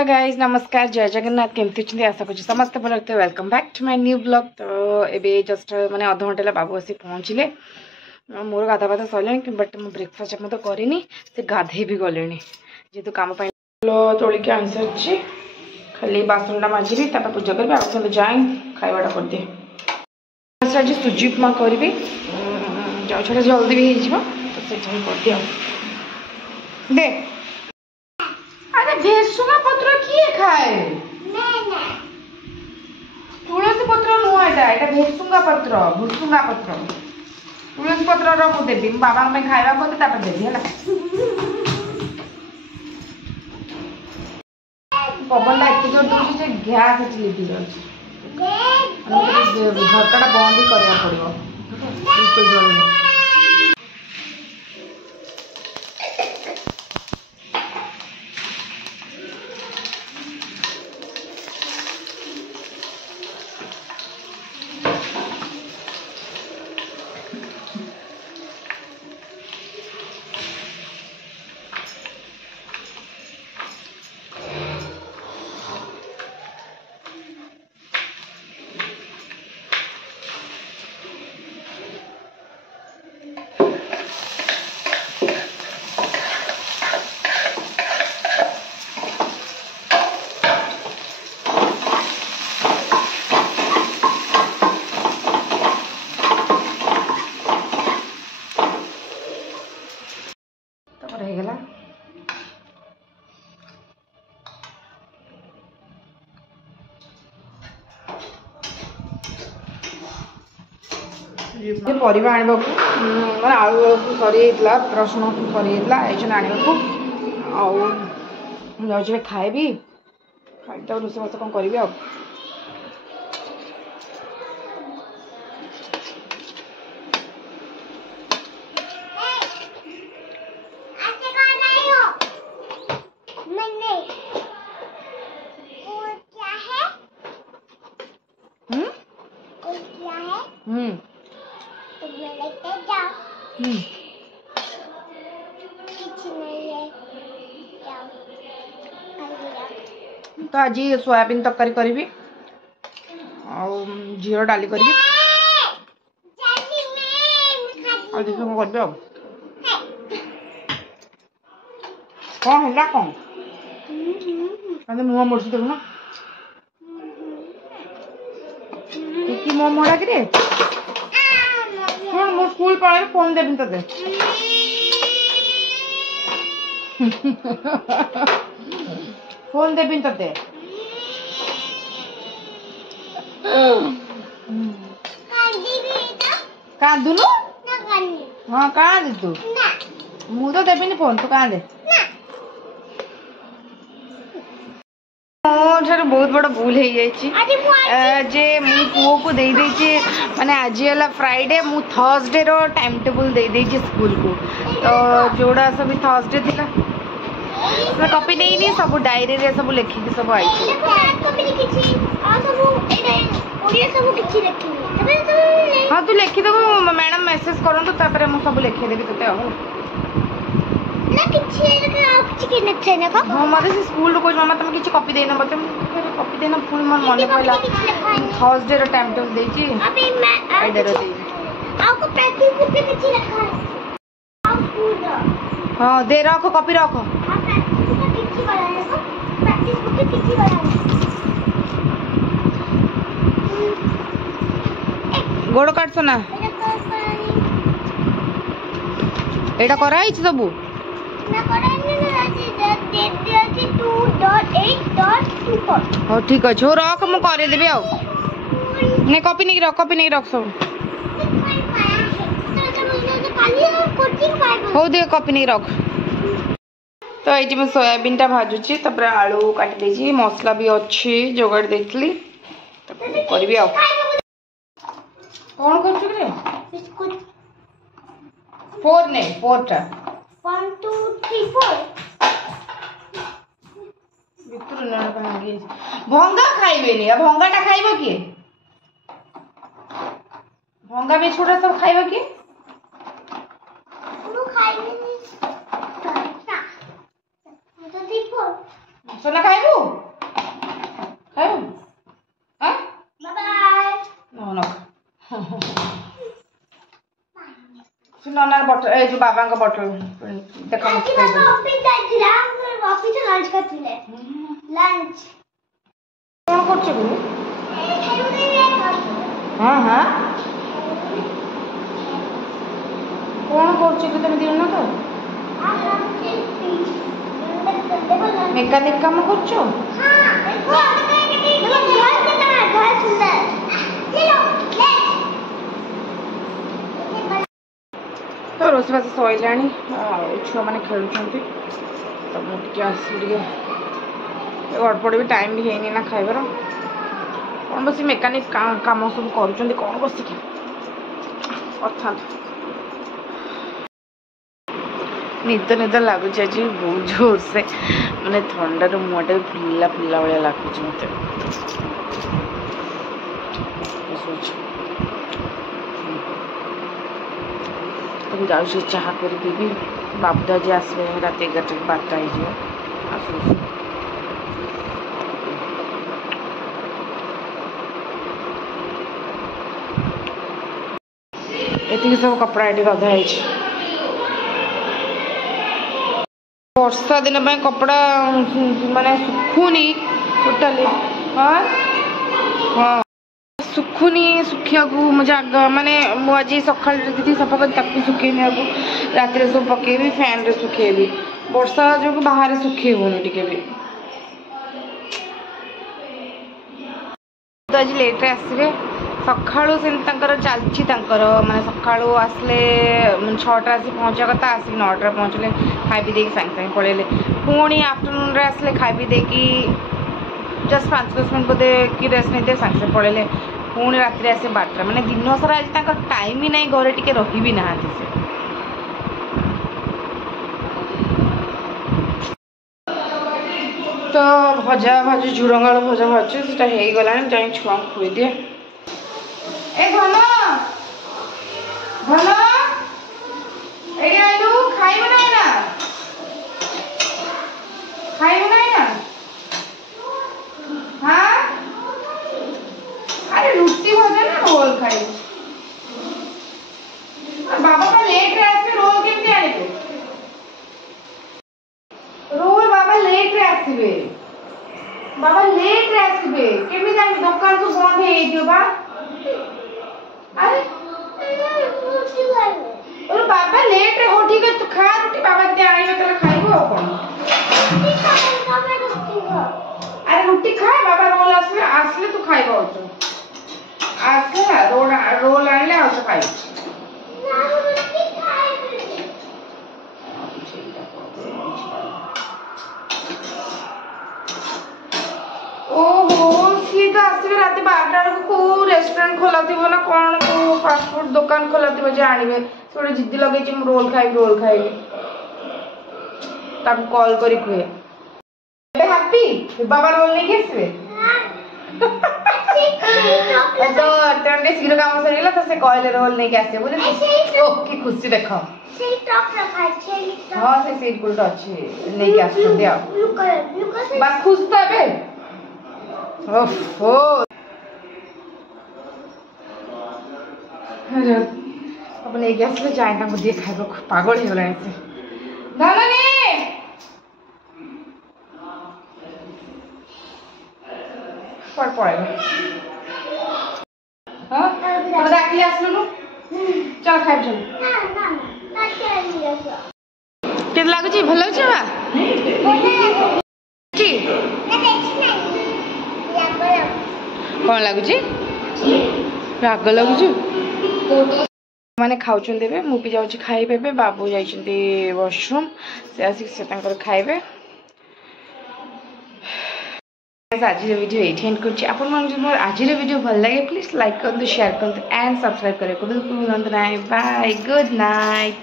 Guys नमस्कार जय जगन्नाथ केमती आशा कर समस्त भल लगते welcome back to my new blog. तो ये जस्ट मैंने अध घंटे बाबू आसी पहुँचले मोर गाधा बाधा सर बट मुझे ब्रेकफास्ट तो करनी से गाधे भी गले जेहतु कम तोलिक आनी सारी खाली बासनटा माजिबी पूजा करी आगे जाए खावाटा कर दिए आज सुजी उपमा करी जाऊँ जल्दी भी हो तो से कर दिया दे। अरे भेसुंगा पत्र किए खाए तुलसी पत्र नुह एटा भेसुंगा पत्र भुसुंगा पत्र तुलसी पत्र मुझे देवी बाबा खावा करते देवी है पवन एत जोर दूसरी गैस लीक झरका बंद ही करा पड़ो बिल्कुल परिवा आने मैंने आलू बेलू सरी रसुण सरी आने जाऊँ खाएबी खाई तो रोषेईबास कौन करी आ तो आज सोयाबीन तरकारी करी जीर डाली करी कौन है कौन मुह मोड़ देखना मुह मोड़ा कि शुण मु स्कूल पढ़े फोन देवी ते फोन देवी ते कांदुनु हाँ कांदे तू मु तो देवी फोन तू कांदे बहुत बड़ा भूल है जे मु पुओ को दे माने आज है फ्राइडे मु थर्सडे रो टाइम टेबल दे स्कूल को तो जोड़ा सब थर्सडे थिला कॉपी नहीं सब डायरी रे सब लिखिक सब आई हाँ तू लिखिदेव मैडम मेसेज करंतु तापर मु सब लिखिदेवी तोते हाँ मत से स्कूल कह मामा तुम किसी कॉपी देना मत कॉपी देना पुणी मोर मन पड़ा थर्सडे टाइम टेबल हाँ दे रख कॉपी रख गोड़ काटस ना एटा कराई सबू हाँ ठीक अच्छे रख मु करदेवी नहीं कॉपी नहीं रख सब हो दे कॉपी नहीं रख तो ये मैं सोयाबीन टा भाजुची तपर आलू काटी मसला भी अच्छी जोगाड़ देती करी आ कौन कर फोर नहीं फोरटा 1 2 3 4 भंगा खाइबे भंगाटा खाइब किए भंगा बिछोड़ा सब खाइब किए सोना खाइबू खाइबू हां बाय नो नो ननार बटल ए जो बाबा का बटल देखो ऑफिस जाइला ऑफिस लंच करथिले लंच कोन करछ गु हां हां कोन करछ कि तुम दिन ना तो मेकानिक काम करछ हां घर सुंदर चलो तो रोषबास सैलाणी छुआ मैंने खेलुंट तो मुझे आसली गड़पड़ भी टाइम भी है ना खाइबार कौन बस मेकानिक काम सब कर कौन बस कथा निद निद लगुच आज बहुत जोर से मैंने थंडार मुहटा फुला फुला भाया लगुच मत जाऊँ चाह कर देवी बाबू आज आसवे रात 11 12 हो ये सब कपड़ा ये गधा है वर्षा दिन कपड़ा माने सुखुनी टोटाली हाँ हाँ सुखुनी सुखिया जगह माने मुझे सका जी सफा कर सुखेनी रात सब पकेबी फैन रे सुखेबी वर्षा जो बाहर सुखे होनी टिके भी तो आज लेट रे आसवे सका चलती माने सका आसले 6टा आसी पहुँचा कथा आसिक 9टा पहुँचले खाई पी देकी सागे सागे पलैले पुणी आफ्टरनून रे आसले खाई पी देकी जस्ट 5-10 मिनट बोधे कि रेस्ट नहीं दे सागे सागे पलैले पुणी रात आसे 12टा माने दिन सारा आज टाइम ही नहीं घरे टिके रही भी ना से तो भजा भाजी झुड़ंग भजा भाजी से गला जाए छुआ खुई दिए ए घन घन एडी आइलु खाइबो नाही ना हां अरे रोटी भजा ना रोल खाई और बाबा का लेट रे आसे रोल केमती आनिबे रोल बाबा लेट रे आसीबे केमती जानि दुकान तो बंद हे दियो बा अरे और बाबा लेट रे हो ठीक है तू खा रोटी बाबा के आइबे तले खाइबो कोन अरे रोटी खा बाबा रोल आसले तू खाइबो तो आसले रोल आनले आ तो खाइ ना रोटी खाइबे ओहो सी तो आसबे रात 12टा को रेस्टोरेंट खोला थी ना कौन को फास्ट फूड दुकान खोला थी जे आनिबे थोड़े जिद्दी लगे जे रोल खाइबी तब कॉल करी कुए हैप्पी बाबा रोल नहीं गेसबे तो तंडे शीघ्र काम सरीला तो से कहले रोल नहीं के आसे बोले ओ की खुशी देखो से टॉप रखा छे हां से सीट गुल अच्छे नहीं के आसे दिया बस खुश तो बे ओफो अरे अपन एक गैस में जाए ना दिए खाइबो पागल हो गलानी से धननी पड़े हां तो डाकली आसलु चल खाइब चल ना के लागु छी भलो छी बा की कौन लगुच राग लगुच मैंने खाऊन देवे मुझे जाऊँ खाइबे बाबू जाइए वॉशरूम से आसिक से खाइबे आज वीडियो ये एंड कर आज वीडियो भल लगे प्लीज लाइक कर शेयर कर एंड सब्सक्राइब करें बिल्कुल भूलु ना बाय गुड नाइट।